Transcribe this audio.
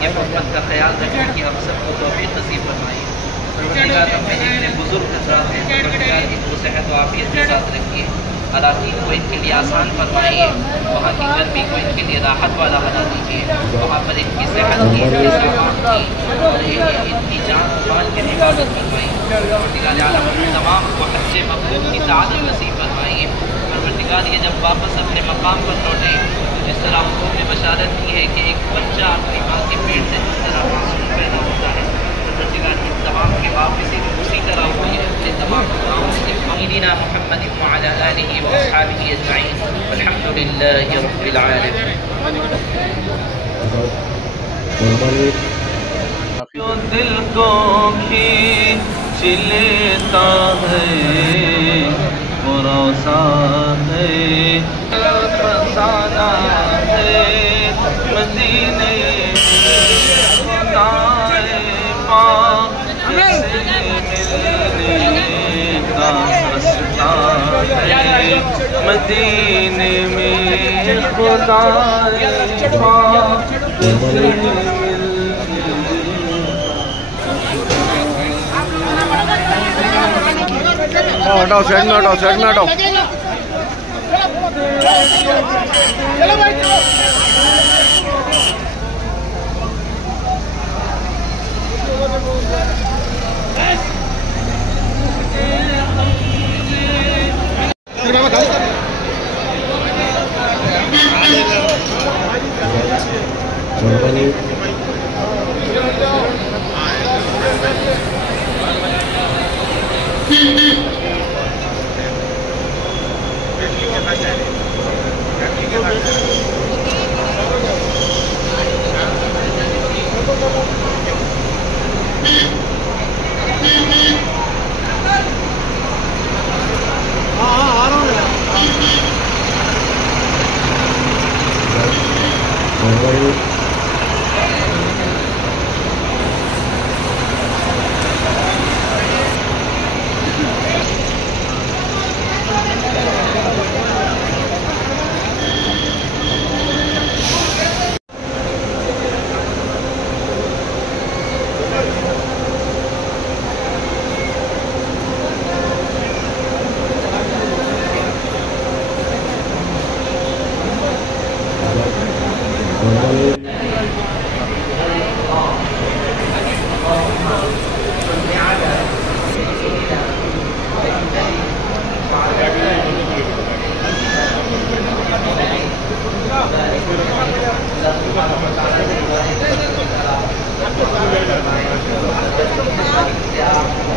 ये मोहब्बत का ख्याल रखें कि हम सबको तौफीक नसीब फरमाइए। परवरदिगार अपने जितने बुजुर्ग हज़रात हैं परवरदिगार इनको सेहत व आफियत के साथ रखिए, अराकीन को इनके लिए आसान फरमाइए, वहाँ की गर्मी को इनके लिए राहत वाला बना दीजिए, वहाँ पर इनकी सेहत की, इनके सामान की और इनकी जान माल की हिफाजत फरमाइए। परवरदिगार आलम तमाम को हज्ज मकबूल की सआदत नसीब फरमाइए। परवरदिगार ये जब वापस अपने मकाम पर लौटे तो जिस तरह हुकूम ने बशारत की है कि एक बच्चा अपनी माँ के पेट से जिस तरह मासूम पैदा होता है, परवरदिगार इन तमाम के वापसी भी उसी तरह हुई है। अपने तमाम गुनाहों से सय्यिदना मुहम्मद व अला आलिहि व अस्हाबिहि अजमईन वल्हम्दुलिल्लाहि रब्बिल आलमीन। जो दिल को खींच लेता है वो रोज़ा है, फसाना है मदीने खुदाए पाक से मिलने का रास्ता है, मदीने में खुदाए पाक से हटाओ साइड में हटाओ, साइड में हटाओ। चलो भाई चलो। Yeah.